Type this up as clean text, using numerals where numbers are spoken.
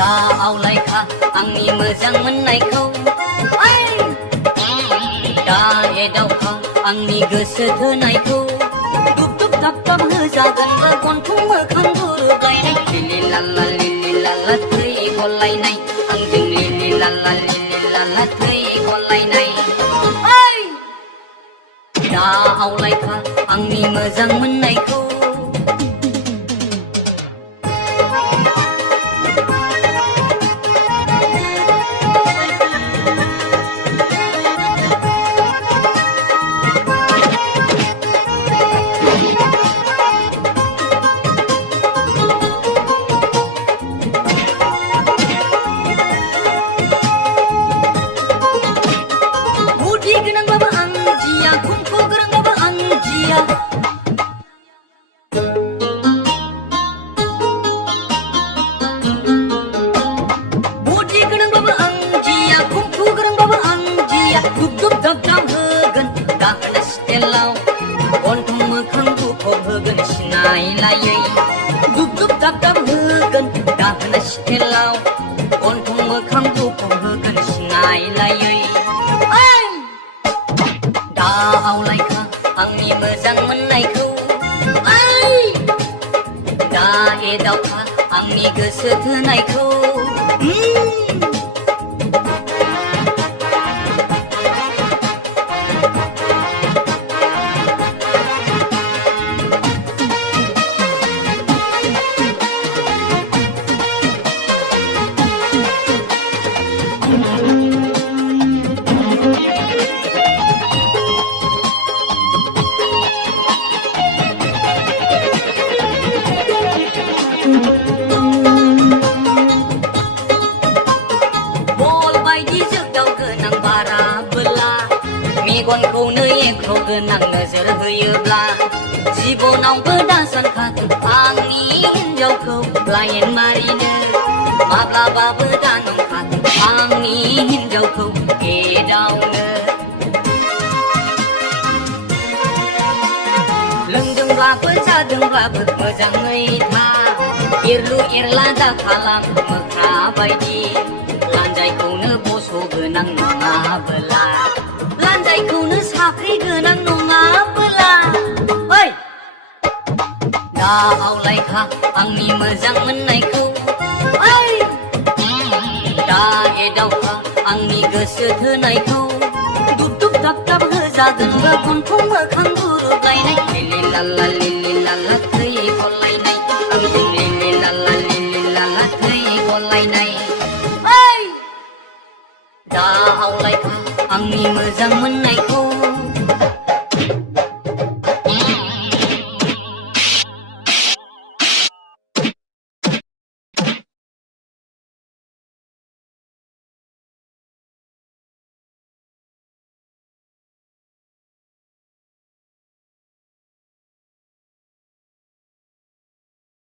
दा आवलायखा आंनि मोजां मोननायखौ दा एदावखा आंनि गोसो थोनायखौ दुब दुब दाब दाब होजागोन गन्थं मोखां गोरोबलायनाय लिलि लाला थै गलायनाय आंजों लिलि लाला थै गलायनाय दा आवलायखा आंनि मोजां मोननायखौ गन्थं मोखां गुफुर होगोन सिनायलायै दुब दुब दाब दाब होगोन दाहोना स्टेलाव गन्थं मोखां गुफुर होगोन सिनायलायै दा आवलायखा आंनि मोजां मोननायखौ दा एदावखा आंनि गोसो थोनायखौ मेगनखौनो एख्र'गोनां नोजोर होयोब्ला जिबनावबो दासानखाथों आंनि हिन्जावखौ लाइन मारिनो माब्लाबाबो दानखाथों आंनि हिन्जावखौ एदावनो लोंदोंब्लाबो जादोंब्लाबो मोजाङै था एरलु एरला दाखालाम मोख्रा बायदि लान्जायखौनो बस'गोनां नङाबोला लान्जायखौनो साख्रि गोनां नङाबोला दा आवलायखा आंनि मोजां मोननायखौ दा एदावखा आंनि गोसो थोनायखौ दुब दुब दाब दाब होजागोन गन्थं मोखां गोरोबलायनाय लिलि लाला थै गलायनाय आंजों लिलि लाला थै गलायनाय दा आवलायखा आंनि मोजां मोननायखौ